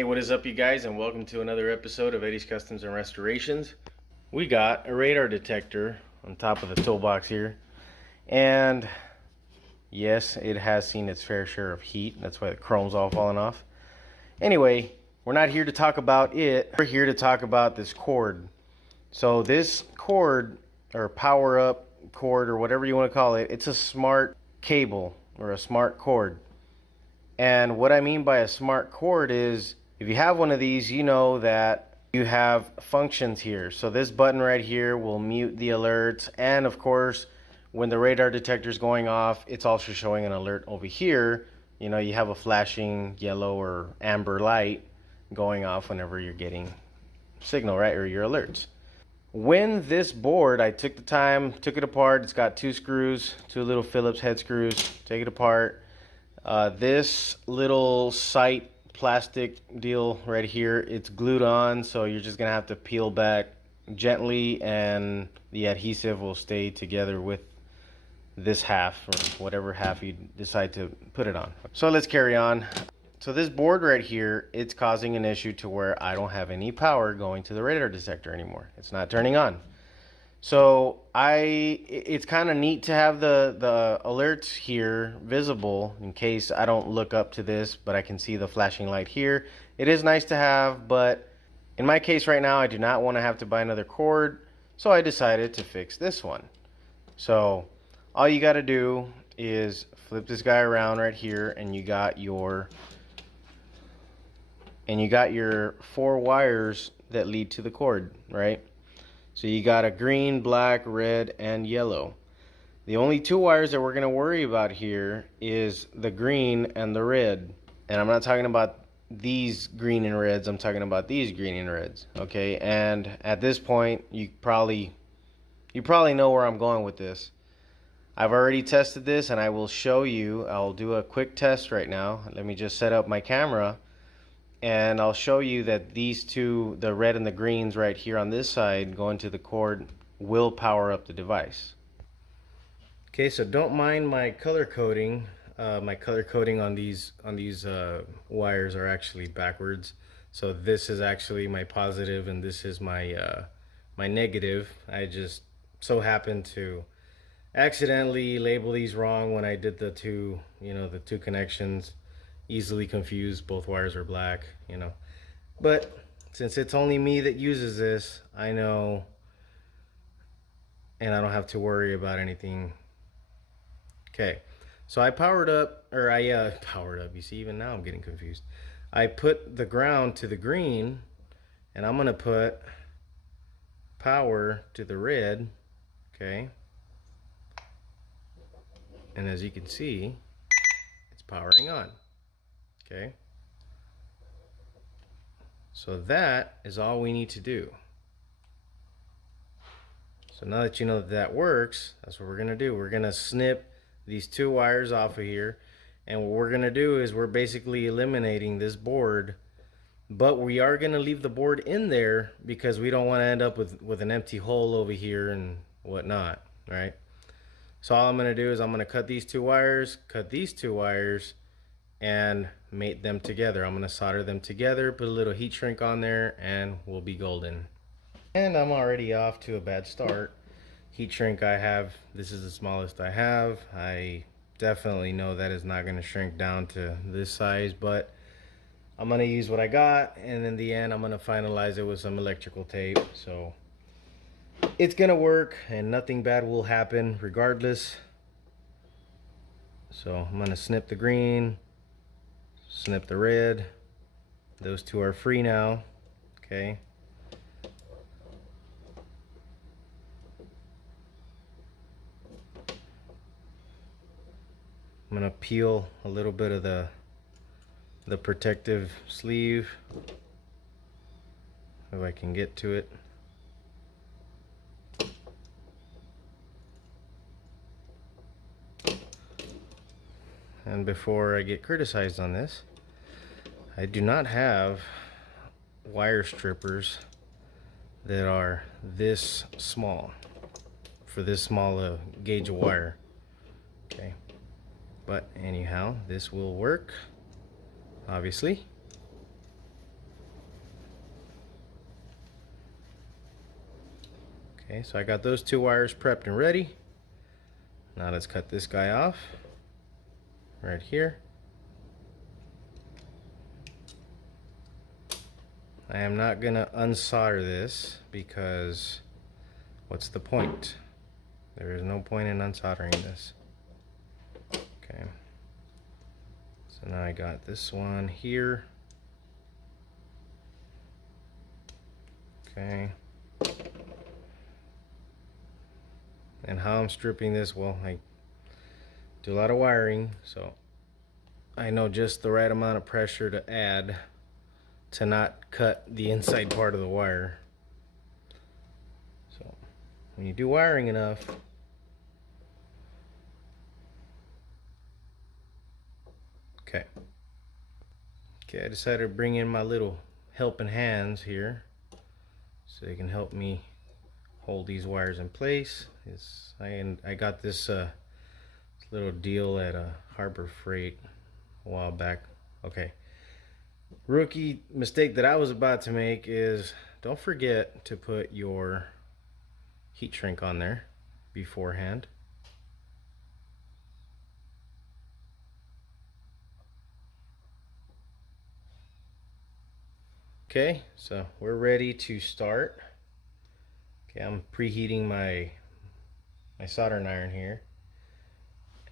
Hey, what is up, you guys, and welcome to another episode of Eddie's Customs and Restorations. We got a radar detector on top of the toolbox here, and yes, it has seen its fair share of heat. That's why the chrome's all falling off. Anyway, we're not here to talk about it. We're here to talk about this cord. So this cord, or power up cord, or whatever you want to call it, it's a smart cable or a smart cord. And what I mean by a smart cord is, if you have one of these, you know that you have functions here. So this button right here will mute the alerts, and of course, when the radar detector is going off, it's also showing an alert over here. You know, you have a flashing yellow or amber light going off whenever you're getting signal, right, or your alerts. When this board, I took the time, took it apart. It's got two screws, two little Phillips head screws. Take it apart. This little sight plastic deal right here, it's glued on, so you're just gonna have to peel back gently and the adhesive will stay together with this half, or whatever half you decide to put it on. So let's carry on. So this board right here, it's causing an issue to where I don't have any power going to the radar detector anymore. It's not turning on. So it's kind of neat to have the alerts here visible in case I don't look up to this, but I can see the flashing light here. It is nice to have, but in my case right now, I do not want to have to buy another cord, so I decided to fix this one. So all you got to do is flip this guy around right here, and you got your four wires that lead to the cord, right? So you got a green, black, red, and yellow. The only two wires that we're going to worry about here is the green and the red. And I'm not talking about these green and reds, I'm talking about these green and reds. Okay, and at this point, you probably know where I'm going with this. I've already tested this, and I will show you. I'll do a quick test right now. Let me just set up my camera, and I'll show you that these two, the red and the greens right here on this side going to the cord, will power up the device. Okay, so don't mind my color coding. My color coding on these wires are actually backwards. So this is actually my positive and this is my my negative. I just so happened to accidentally label these wrong when I did the two connections. Easily confused, both wires are black, but since it's only me that uses this, I know, and I don't have to worry about anything. Okay, so I powered up, or I powered up. You see, even now I'm getting confused. I put the ground to the green, and I'm gonna put power to the red. Okay, and as you can see, it's powering on. Okay, so that is all we need to do. So now that you know that works, that's what we're gonna do. We're gonna snip these two wires off of here, and what we're gonna do is we're basically eliminating this board, but we are gonna leave the board in there because we don't want to end up with an empty hole over here and whatnot, right? So all I'm gonna do is I'm gonna cut these two wires, and mate them together. I'm gonna solder them together, put a little heat shrink on there, and we'll be golden. And I'm already off to a bad start. Heat shrink I have, this is the smallest I have. I definitely know that is not gonna shrink down to this size, but I'm gonna use what I got, and in the end I'm gonna finalize it with some electrical tape. So it's gonna work and nothing bad will happen regardless. So I'm gonna snip the green, snip the red. Those two are free now. Okay. I'm gonna peel a little bit of the protective sleeve if I can get to it. And before I get criticized on this, I do not have wire strippers that are this small, for this small gauge of wire. Okay, but anyhow, this will work, obviously. Okay, so I got those two wires prepped and ready. Now let's cut this guy off right here. I am not gonna unsolder this because what's the point? There is no point in unsoldering this. Okay. So now I got this one here. Okay. And how I'm stripping this, well, I do a lot of wiring, so I know just the right amount of pressure to add to not cut the inside part of the wire. So when you do wiring enough, okay. Okay, I decided to bring in my little helping hands here so they can help me hold these wires in place. I got this little deal at Harbor Freight a while back. Okay. Rookie mistake that I was about to make is don't forget to put your heat shrink on there beforehand. Okay, so we're ready to start. Okay, I'm preheating my soldering iron here.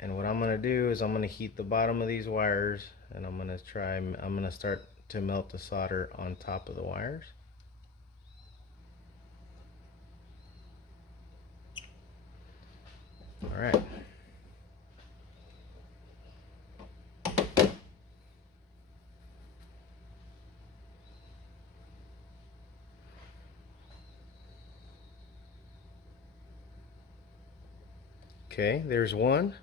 And what I'm gonna do is I'm gonna heat the bottom of these wires, and I'm gonna start to melt the solder on top of the wires. All right. Okay, there's one.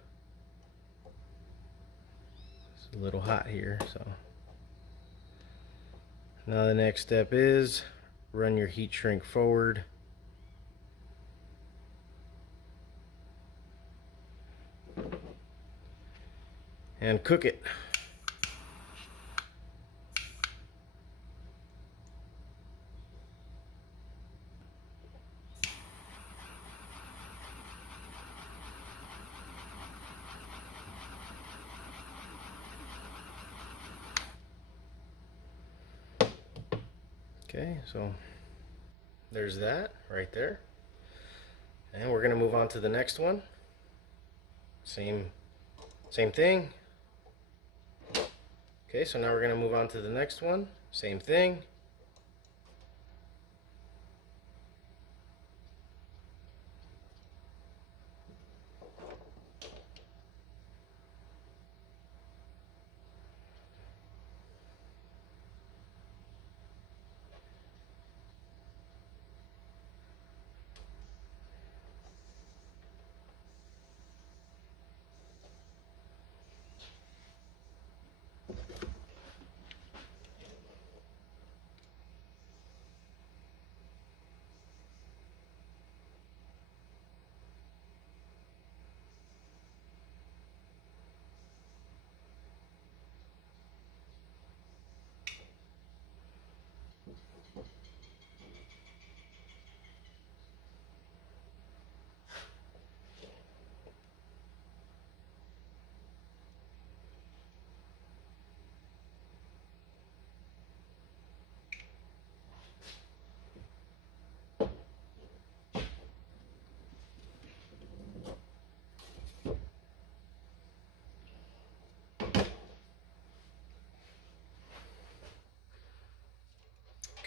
It's a little hot here, so. Now the next step is run your heat shrink forward. And cook it. Okay, so there's that right there. And we're gonna move on to the next one. Same thing. Okay, so now we're gonna move on to the next one. Same thing.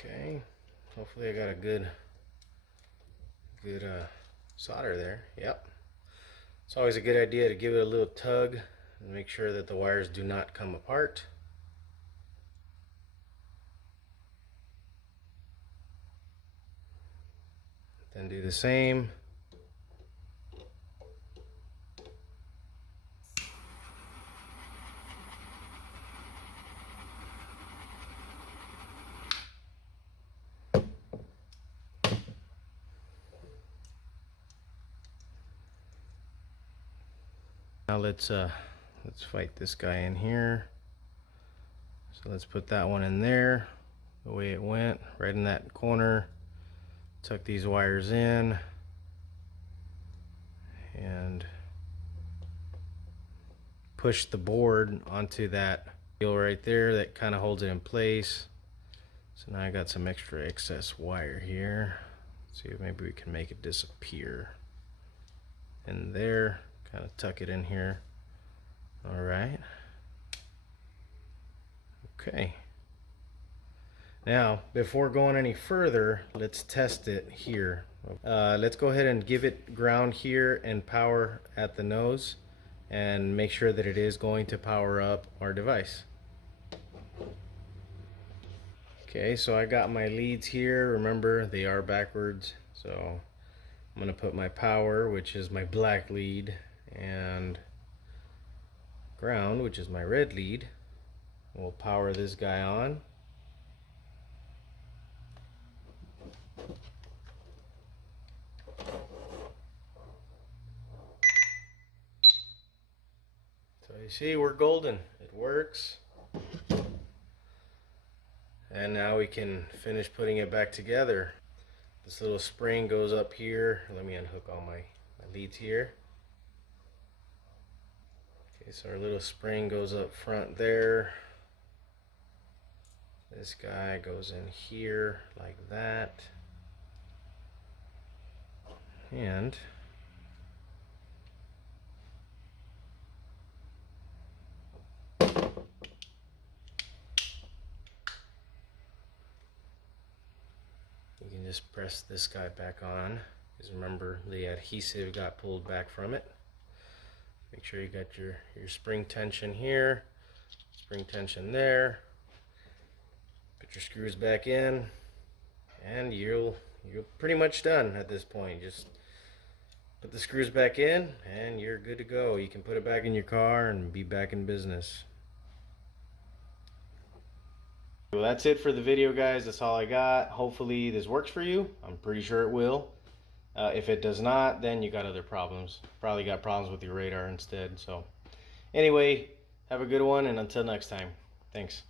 Okay, hopefully I got a good solder there. Yep. It's always a good idea to give it a little tug and make sure that the wires do not come apart. Then do the same. Now let's fight this guy in here. So let's put that one in there the way it went, right in that corner. Tuck these wires in. and push the board onto that wheel right there that kind of holds it in place. So now I got some extra excess wire here. Let's see if maybe we can make it disappear. And there, kind of tuck it in here. All right. Okay. Now, before going any further, let's test it here. Let's go ahead and give it ground here and power at the nose and make sure that it is going to power up our device. Okay, so I got my leads here. Remember, they are backwards. So I'm going to put my power, which is my black lead, and ground, which is my red lead. We'll power this guy on. So you see, we're golden. It works. And now we can finish putting it back together. This little spring goes up here. Let me unhook all my leads here. Okay, so our little spring goes up front there. This guy goes in here like that. And you can just press this guy back on, because remember the adhesive got pulled back from it. Make sure you got your spring tension here, spring tension there. Put your screws back in, and you're pretty much done at this point. Just put the screws back in and you're good to go. You can put it back in your car and be back in business. Well, that's it for the video, guys. That's all I got. Hopefully this works for you. I'm pretty sure it will. If it does not, then you got other problems. Probably got problems with your radar instead. So anyway, have a good one, and until next time, thanks.